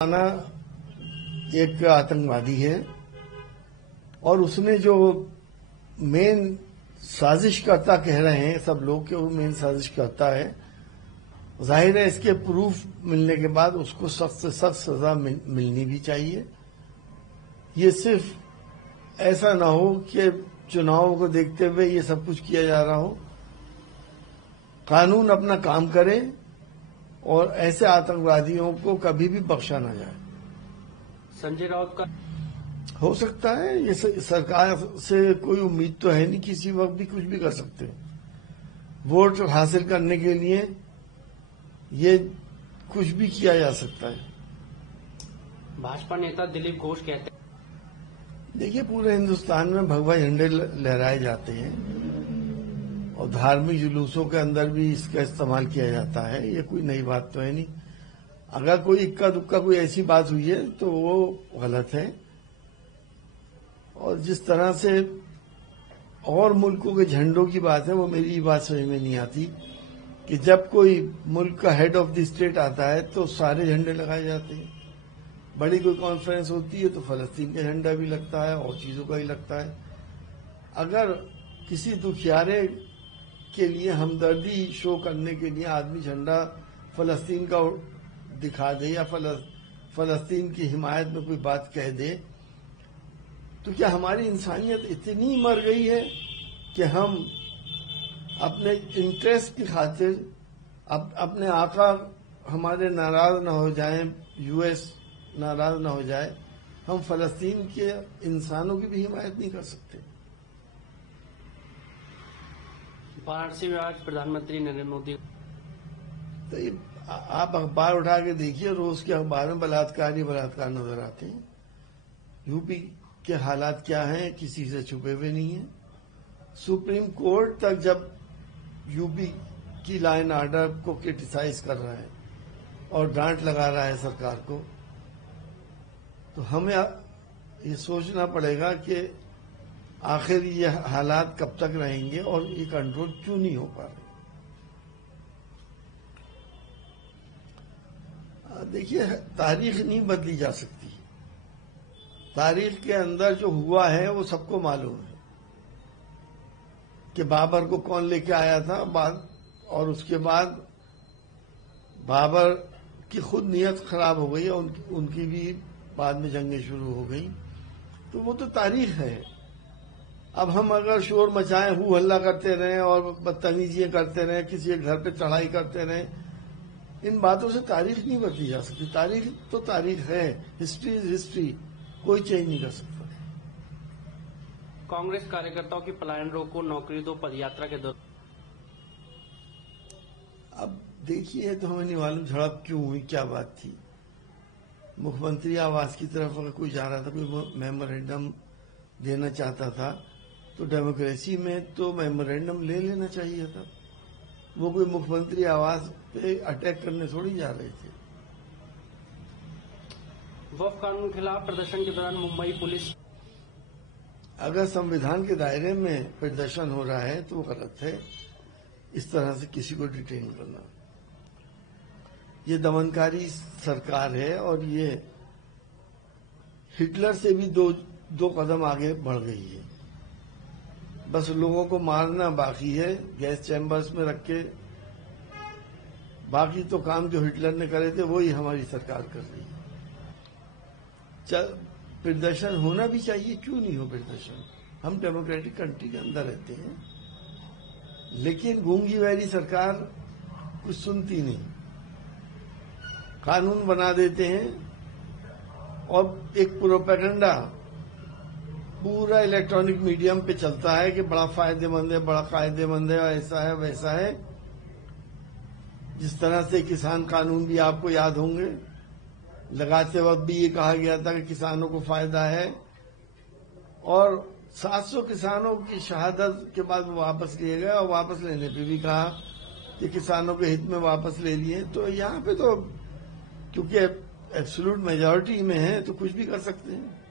आना एक आतंकवादी है और उसने जो मेन साजिशकर्ता कह रहे हैं सब लोग कि वो मेन साजिशकर्ता है। जाहिर है इसके प्रूफ मिलने के बाद उसको सख्त से सख्त सजा मिलनी भी चाहिए। ये सिर्फ ऐसा ना हो कि चुनावों को देखते हुए ये सब कुछ किया जा रहा हो। कानून अपना काम करे और ऐसे आतंकवादियों को कभी भी बख्शा ना जाए। संजय राउत का हो सकता है ये सरकार से कोई उम्मीद तो है नहीं, किसी वक्त भी कुछ भी कर सकते हैं। वोट हासिल करने के लिए ये कुछ भी किया जा सकता है। भाजपा नेता दिलीप घोष कहते हैं, देखिए पूरे हिंदुस्तान में भगवा झंडे लहराए जाते हैं और धार्मिक जुलूसों के अंदर भी इसका इस्तेमाल किया जाता है। ये कोई नई बात तो है नहीं। अगर कोई इक्का दुक्का कोई ऐसी बात हुई है तो वो गलत है। और जिस तरह से और मुल्कों के झंडों की बात है वो मेरी बात समझ में नहीं आती कि जब कोई मुल्क का हेड ऑफ द स्टेट आता है तो सारे झंडे लगाए जाते हैं। बड़ी कोई कॉन्फ्रेंस होती है तो फलस्तीन का झंडा भी लगता है और चीजों का ही लगता है। अगर किसी दुखियारे के लिए हमदर्दी शो करने के लिए आदमी झंडा फलस्तीन का दिखा दे या फलस्तीन की हिमायत में कोई बात कह दे तो क्या हमारी इंसानियत इतनी मर गई है कि हम अपने इंटरेस्ट की खातिर अपने आका हमारे नाराज न हो जाएं, यूएस नाराज न हो जाए, हम फलस्तीन के इंसानों की भी हिमायत नहीं कर सकते। वाराणसी में आज प्रधानमंत्री नरेंद्र मोदी तो ये आप अखबार उठा के देखिए, रोज के अखबार में बलात्कार ही बलात्कार नजर आते हैं। यूपी के हालात क्या हैं किसी से छुपे हुए नहीं है। सुप्रीम कोर्ट तक जब यूपी की लॉ एंड ऑर्डर को क्रिटिसाइज कर रहा है और डांट लगा रहा है सरकार को, तो हमें ये सोचना पड़ेगा कि आखिर ये हालात कब तक रहेंगे और ये कंट्रोल क्यों नहीं हो पा रहे। देखिए तारीख नहीं बदली जा सकती। तारीख के अंदर जो हुआ है वो सबको मालूम है कि बाबर को कौन लेके आया था और उसके बाद बाबर की खुद नीयत खराब हो गई और उनकी भी बाद में जंगें शुरू हो गई। तो वो तो तारीख है। अब हम अगर शोर मचाएं, हू हल्ला करते रहें और बदतमीजियां करते रहें, किसी के घर पे चढ़ाई करते रहें, इन बातों से तारीख नहीं बदली जा सकती। तारीख तो तारीख है, हिस्ट्री इज हिस्ट्री, कोई चेंज नहीं कर सकता। कांग्रेस कार्यकर्ताओं की पलायन रोको, नौकरी दो पदयात्रा के दौरान। अब देखिए तो हमें नहीं मालूम झड़प क्यों हुई, क्या बात थी। मुख्यमंत्री आवास की तरफ अगर कोई जा रहा था, कोई मेमोरेंडम देना चाहता था तो डेमोक्रेसी में तो मेमोरेंडम ले लेना चाहिए था। वो कोई मुख्यमंत्री आवास पे अटैक करने थोड़ी जा रहे थे। वक्फ कानून के खिलाफ प्रदर्शन के दौरान मुंबई पुलिस, अगर संविधान के दायरे में प्रदर्शन हो रहा है तो वो गलत है। इस तरह से किसी को डिटेन करना, ये दमनकारी सरकार है और ये हिटलर से भी दो कदम आगे बढ़ गई है। बस लोगों को मारना बाकी है गैस चैम्बर्स में रख के। बाकी तो काम जो हिटलर ने करे थे वही हमारी सरकार कर रही है। प्रदर्शन होना भी चाहिए, क्यों नहीं हो प्रदर्शन। हम डेमोक्रेटिक कंट्री के अंदर रहते हैं, लेकिन गूंगी बहरी सरकार कुछ सुनती नहीं। कानून बना देते हैं और एक प्रोपेगेंडा पूरा इलेक्ट्रॉनिक मीडियम पे चलता है कि बड़ा फायदेमंद है, बड़ा फायदेमंद है, ऐसा है वैसा है। जिस तरह से किसान कानून भी आपको याद होंगे, लगाते वक्त भी ये कहा गया था कि किसानों को फायदा है और 700 किसानों की शहादत के बाद वो वापस लिए गए और वापस लेने पे भी कहा कि किसानों के हित में वापस ले लिए। तो यहाँ पे तो क्योंकि एब्सोल्यूट मेजॉरिटी में है तो कुछ भी कर सकते हैं।